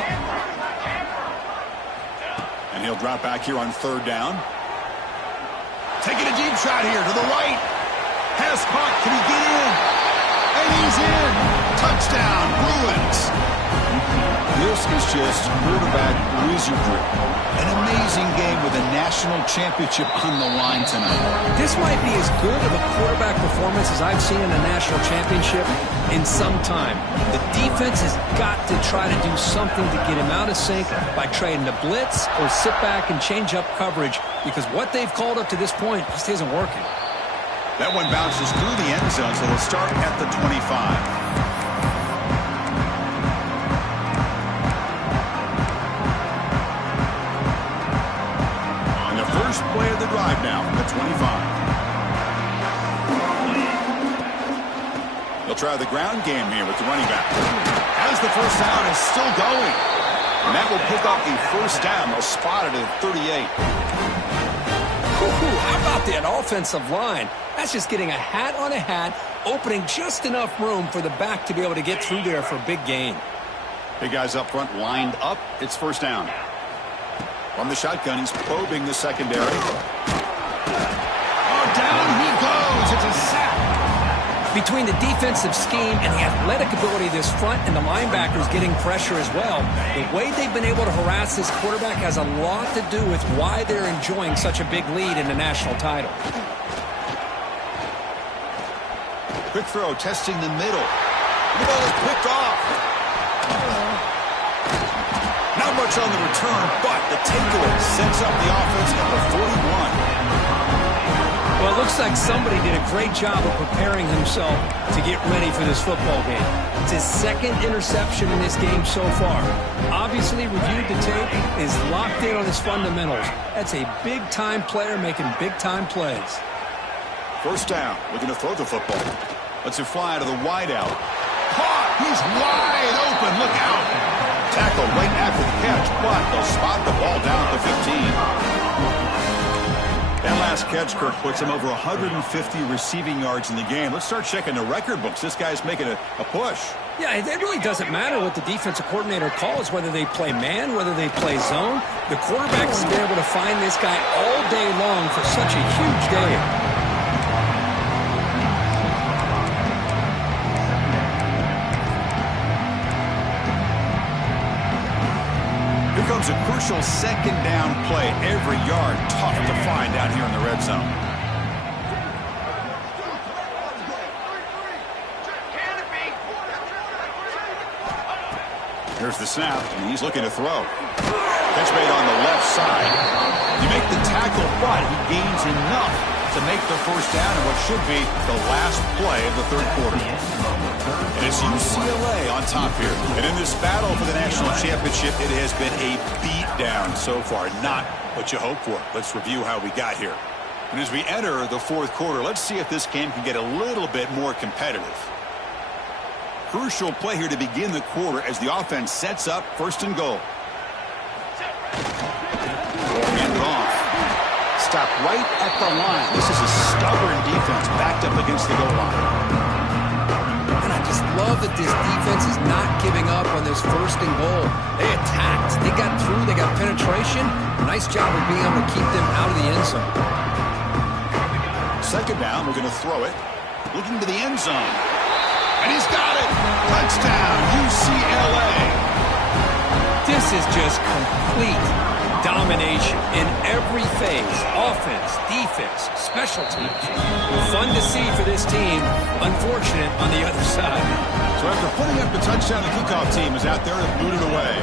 And he'll drop back here on 3rd down. Taking a deep shot here to the right. Has caught. Can he get in? And he's in. Touchdown, Bruins. This is just quarterback wizardry. An amazing game with a national championship on the line tonight. This might be as good of a quarterback performance as I've seen in a national championship in some time. The defense has got to try to do something to get him out of sync by trading the blitz or sit back and change up coverage, because what they've called up to this point just isn't working. That one bounces through the end zone, so they'll start at the 25. First play of the drive now from the 25. They'll try the ground game here with the running back. As the 1st down is still going. And that will pick up the 1st down. They'll spot it at 38. How about that offensive line? That's just getting a hat on a hat, opening just enough room for the back to be able to get through there for a big gain. Big guys up front lined up. It's 1st down. From the shotgun, he's probing the secondary. Oh, down he goes. It's a sack. Between the defensive scheme and the athletic ability of this front and the linebackers getting pressure as well, the way they've been able to harass this quarterback has a lot to do with why they're enjoying such a big lead in the national title. Quick throw, testing the middle. The ball is picked off. Not much on the return, but the takeaway sets up the offense at the 41. Well, it looks like somebody did a great job of preparing himself to get ready for this football game. It's his 2nd interception in this game so far. Obviously reviewed the tape, is locked in on his fundamentals. That's a big-time player making big-time plays. 1st down, looking to throw the football. Lets it fly to the wideout. Caught! He's wide open. Look out! Tackle right after the catch, but they'll spot the ball down at the 15. That last catch, Kirk, puts him over 150 receiving yards in the game. Let's start checking the record books. This guy's making a push. Yeah, it really doesn't matter what the defensive coordinator calls, whether they play man, whether they play zone. The quarterback has been able to find this guy all day long for such a huge day. Here comes a crucial 2nd down play. Every yard tough to find down here in the red zone. Here's the snap, and he's looking to throw. Catch made on the left side. You make the tackle, but he gains enough to make the 1st down in what should be the last play of the 3rd quarter. And it's UCLA on top here. And in this battle for the national championship, it has been a beatdown so far. Not what you hope for. Let's review how we got here. And as we enter the 4th quarter, let's see if this game can get a little bit more competitive. Crucial play here to begin the quarter as the offense sets up 1st and goal. Hand off. Stop right at the line. This is a stubborn defense backed up against the goal line. And I just love that this defense is not giving up on this 1st and goal. They attacked. They got through. They got penetration. Nice job of being able to keep them out of the end zone. 2nd down, we're going to throw it. Looking to the end zone. And he's got it. Touchdown, UCLA. This is just complete domination in every phase. Offense, defense, special teams. Fun to see for this team. Unfortunate on the other side. So after putting up the touchdown, the kickoff team is out there to boot it away.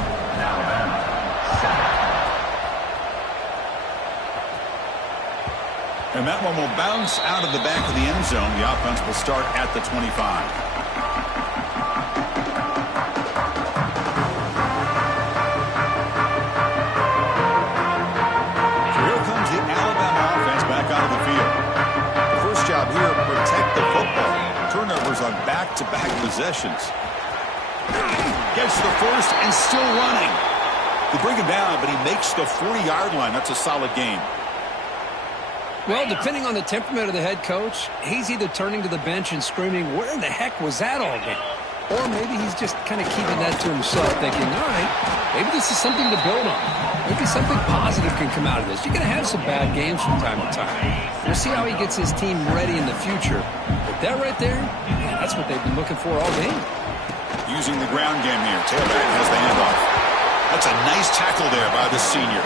And that one will bounce out of the back of the end zone. The offense will start at the 25. So here comes the Alabama offense back onto the field. The first job here, protect the football. Turnovers on back-to-back possessions. Gets to the first and still running. They bring him down, but he makes the 40-yard line. That's a solid game. Well, depending on the temperament of the head coach, he's either turning to the bench and screaming, where the heck was that all game? Or maybe he's just kind of keeping that to himself, thinking, all right, maybe this is something to build on. Maybe something positive can come out of this. You're going to have some bad games from time to time. We'll see how he gets his team ready in the future. But that right there, man, that's what they've been looking for all game. Using the ground game here. Tailback has the handoff. That's a nice tackle there by the senior.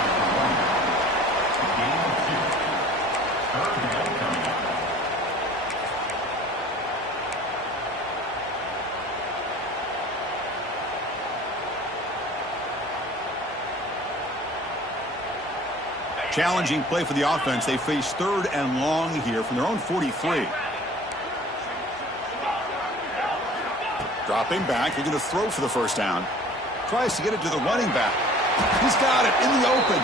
Challenging play for the offense. They face 3rd and long here from their own 43. Dropping back. They're going to throw for the 1st down. Tries to get it to the running back. He's got it in the open.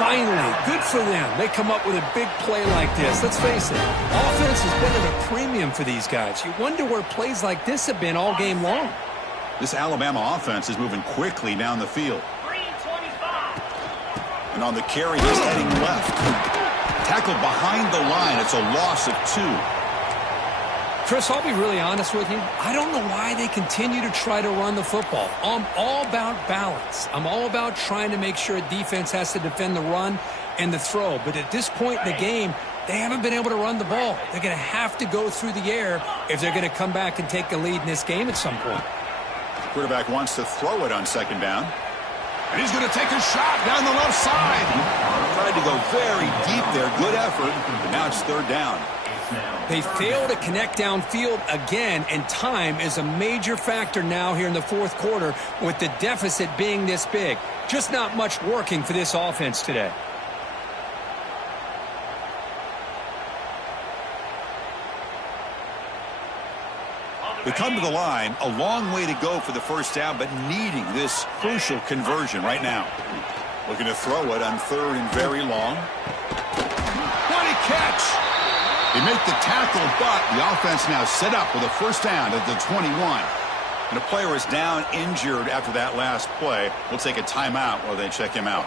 Finally, good for them. They come up with a big play like this. Let's face it, offense has been at a premium for these guys. You wonder where plays like this have been all game long. This Alabama offense is moving quickly down the field. And on the carry, he's heading left. Tackled behind the line. It's a loss of 2. Chris, I'll be really honest with you. I don't know why they continue to try to run the football. I'm all about balance. I'm all about trying to make sure a defense has to defend the run and the throw. But at this point in the game, they haven't been able to run the ball. They're going to have to go through the air if they're going to come back and take the lead in this game at some point. Quarterback wants to throw it on 2nd down. And he's going to take a shot down the left side. Tried to go very deep there. Good effort. But now it's 3rd down. They fail to connect downfield again, and time is a major factor now here in the 4th quarter with the deficit being this big. Just not much working for this offense today. They come to the line, a long way to go for the 1st down, but needing this crucial conversion right now. Looking to throw it on 3rd and very long. What a catch! They make the tackle, but the offense now set up with a 1st down at the 21. And a player is down injured after that last play. We'll take a timeout while they check him out.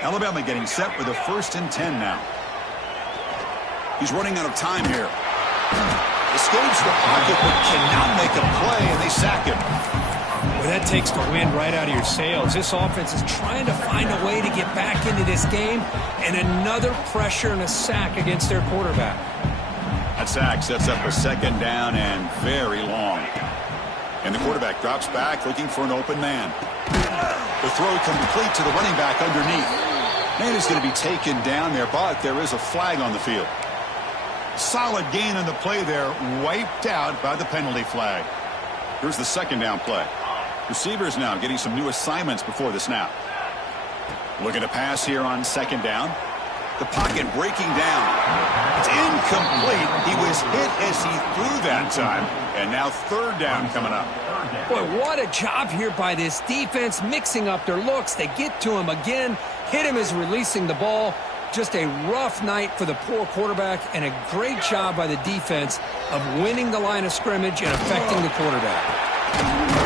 Alabama getting set with a 1st and 10 now. He's running out of time here. Escapes the pocket, but cannot make a play, and they sack him. Well, that takes the wind right out of your sails. This offense is trying to find a way to get back into this game, and another pressure and a sack against their quarterback. That sack sets up a 2nd down and very long. And the quarterback drops back looking for an open man. The throw complete to the running back underneath. Man is going to be taken down there, but there is a flag on the field. Solid gain on the play there, wiped out by the penalty flag. Here's the 2nd down play. Receivers now getting some new assignments before the snap. Looking to pass here on 2nd down. The pocket breaking down. It's incomplete. He was hit as he threw that time. And now 3rd down coming up. Boy, what a job here by this defense, mixing up their looks. They get to him again, hit him as releasing the ball. Just a rough night for the poor quarterback, and a great job by the defense of winning the line of scrimmage and affecting the quarterback.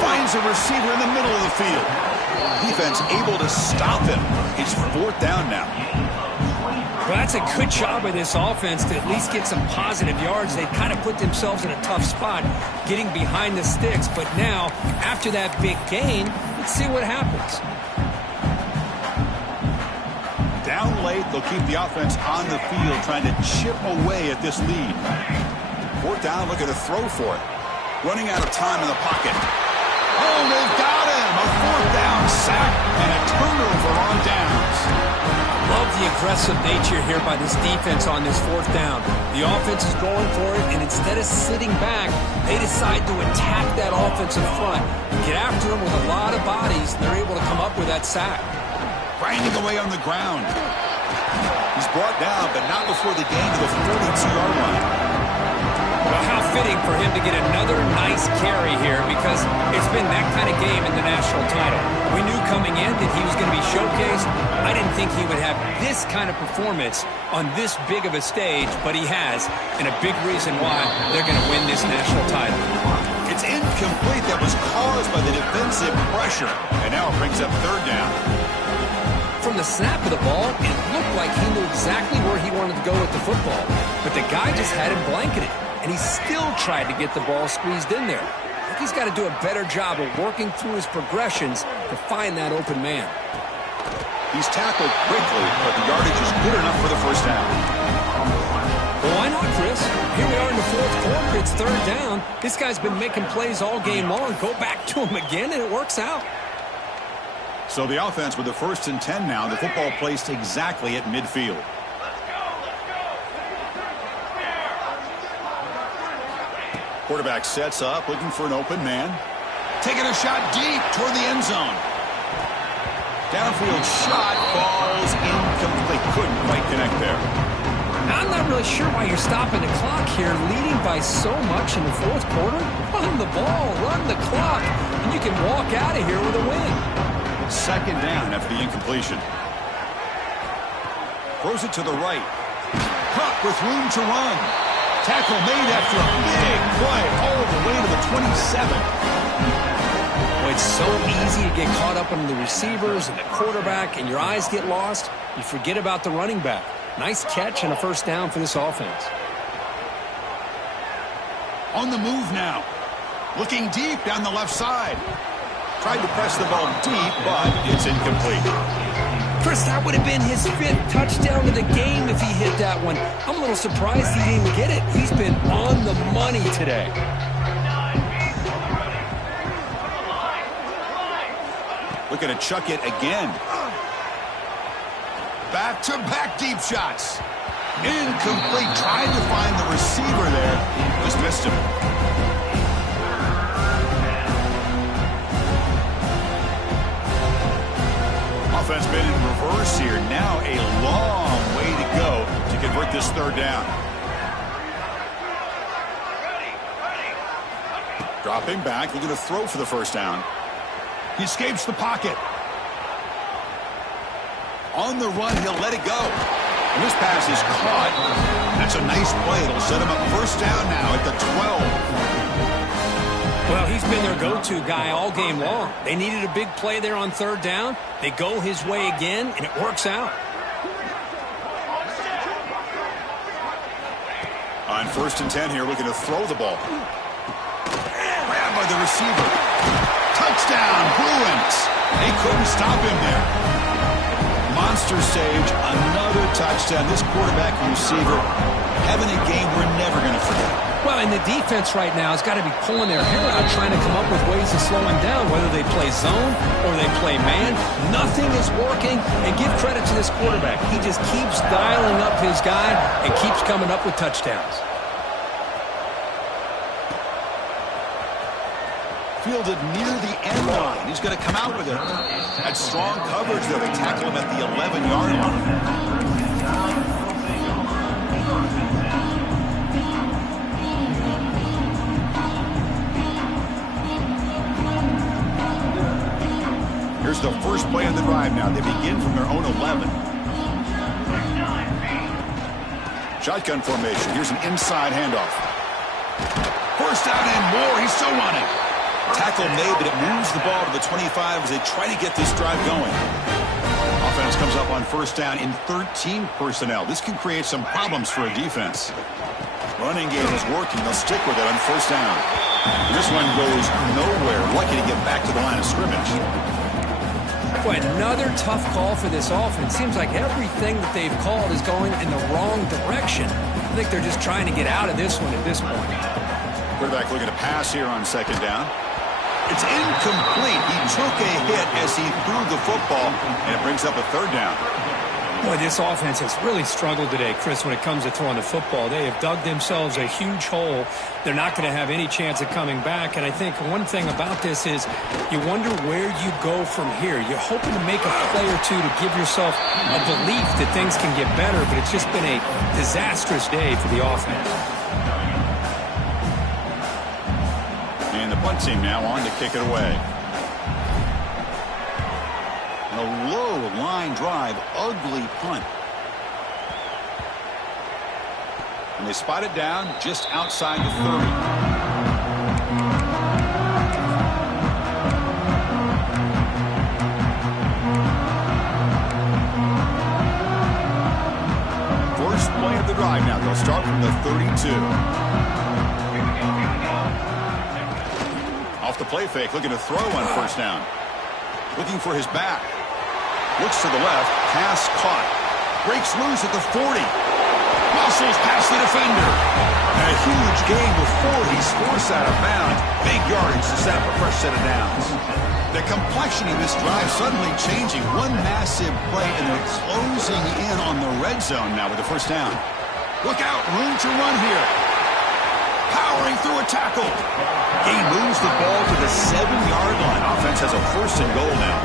Finds a receiver in the middle of the field. Defense able to stop him. It's 4th down now. Well, that's a good job by this offense to at least get some positive yards. They kind of put themselves in a tough spot getting behind the sticks. But now, after that big gain, let's see what happens. Down late, they'll keep the offense on the field trying to chip away at this lead. Fourth down, looking to throw for it. Running out of time in the pocket. Oh, they've got him! A fourth down sack and a turnover on downs. Love the aggressive nature here by this defense on this fourth down. The offense is going for it, and instead of sitting back, they decide to attack that offensive front. Get after them with a lot of bodies, and they're able to come up with that sack. Grinding away on the ground. He's brought down, but not before the gain to the 42-yard line. Well, how fitting for him to get another nice carry here, because it's been that kind of game in the national title. We knew coming in that he was going to be showcased. I didn't think he would have this kind of performance on this big of a stage, but he has, and a big reason why they're going to win this national title. It's incomplete. That was caused by the defensive pressure, and now it brings up third down. From the snap of the ball, it looked like he knew exactly where he wanted to go with the football, but the guy just had him blanketed. And he still tried to get the ball squeezed in there. I think he's got to do a better job of working through his progressions to find that open man. He's tackled quickly, but the yardage is good enough for the first down. Well, why not, Chris? Here we are in the fourth quarter. It's third down. This guy's been making plays all game long. Go back to him again, and it works out. So the offense with the 1st and 10 now. The football placed exactly at midfield. Quarterback sets up, looking for an open man. Taking a shot deep toward the end zone. Downfield shot falls incomplete. Couldn't quite connect there. I'm not really sure why you're stopping the clock here, leading by so much in the fourth quarter. Run the ball, run the clock, and you can walk out of here with a win. Second down after the incompletion. Throws it to the right. Huck with room to run. Tackle made after a big play all the way to the 27. Well, it's so easy to get caught up on the receivers and the quarterback, and your eyes get lost. You forget about the running back. Nice catch and a first down for this offense. On the move now. Looking deep down the left side. Tried to press the ball deep, but it's incomplete. Chris, that would have been his 5th touchdown of the game if he hit that one. I'm a little surprised he didn't get it. He's been on the money today. Looking to chuck it again. Back-to-back deep shots. Incomplete. Tried to find the receiver there. Just missed him. Offense been in reverse here. Now a long way to go to convert this third down. Dropping back, looking to throw for the first down. He escapes the pocket. On the run, he'll let it go. And this pass is caught. That's a nice play. It'll set him up first down now at the 12. Well, he's been their go-to guy all game long. They needed a big play there on third down. They go his way again, and it works out. On 1st and 10 here, looking to throw the ball. Grabbed by the receiver. Touchdown, Bruins. They couldn't stop him there. Monster stage, another touchdown. This quarterback and receiver having a game we're never going to forget. Well, and the defense right now has got to be pulling their hair out, trying to come up with ways to slow him down, whether they play zone or they play man. Nothing is working, and give credit to this quarterback. He just keeps dialing up his guy and keeps coming up with touchdowns. Fielded near the end line. He's going to come out with it. That strong coverage, though. They tackle him at the 11-yard line. Here's the first play of the drive now. They begin from their own 11. Shotgun formation. Here's an inside handoff. First down and more. He's still running. Tackle made, but it moves the ball to the 25 as they try to get this drive going. Offense Pass comes up on first down in 13 personnel. This can create some problems for a defense. Running game is working. They'll stick with it on first down. This one goes nowhere. Lucky to get back to the line of scrimmage. Boy, another tough call for this offense. Seems like everything that they've called is going in the wrong direction. I think they're just trying to get out of this one at this point. Quarterback looking to pass here on second down. It's incomplete. He took a hit as he threw the football, and it brings up a third down. Boy, this offense has really struggled today, Chris, when it comes to throwing the football. They have dug themselves a huge hole. They're not going to have any chance of coming back. And I think one thing about this is you wonder where you go from here. You're hoping to make a play or two to give yourself a belief that things can get better, but it's just been a disastrous day for the offense. And the punt team now on to kick it away. A low line drive, ugly punt. And they spot it down just outside the 30. First play of the drive now. They'll start from the 32. Off the play fake, looking to throw on first down. Looking for his back. Looks to the left. Pass caught. Breaks loose at the 40. Muscles past the defender. And a huge gain before he's forced out of bounds. Big yardage to set up a fresh set of downs. The complexion of this drive suddenly changing. One massive play, and they're closing in on the red zone now with the first down. Look out. Room to run here. Powering through a tackle. He moves the ball to the 7-yard line. Offense has a first and goal now.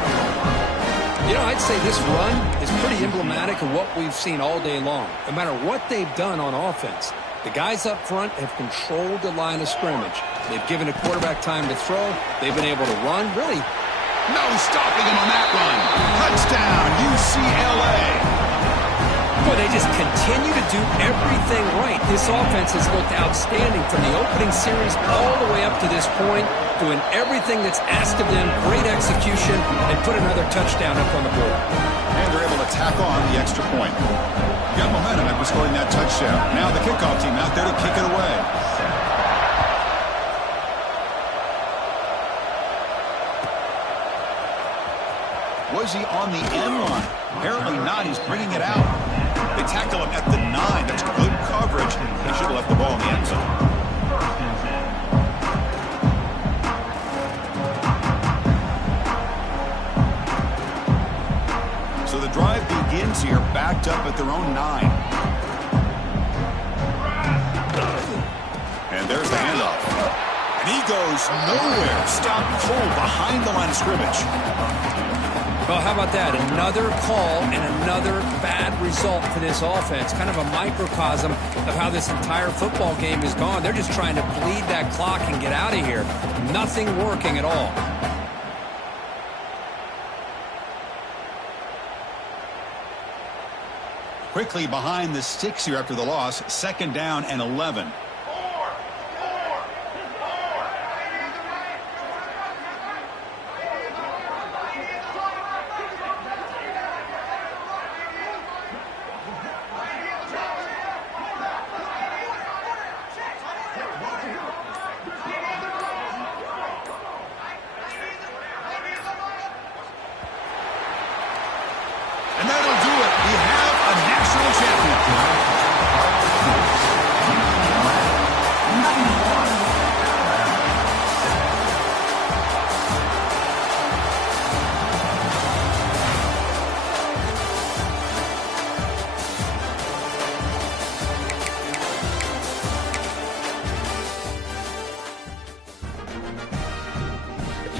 You know, I'd say this run is pretty emblematic of what we've seen all day long. No matter what they've done on offense, the guys up front have controlled the line of scrimmage. They've given a quarterback time to throw. They've been able to run. Really, no stopping him on that run. Touchdown, UCLA. Boy, they just continue to do everything right. This offense has looked outstanding from the opening series all the way up to this point, doing everything that's asked of them, great execution, and put another touchdown up on the board. And they're able to tack on the extra point. Got momentum after scoring that touchdown. Now the kickoff team out there to kick it away. Was he on the end line? Apparently not. He's bringing it out. They tackle him at the 9. That's good coverage. He should have left the ball in the end zone. So the drive begins here, backed up at their own 9. And there's the handoff. And he goes nowhere. Stopped cold behind the line of scrimmage. Well, how about that? Another call and another bad result for this offense. Kind of a microcosm of how this entire football game is gone. They're just trying to bleed that clock and get out of here. Nothing working at all. Quickly behind the sticks here after the loss. Second down and 11.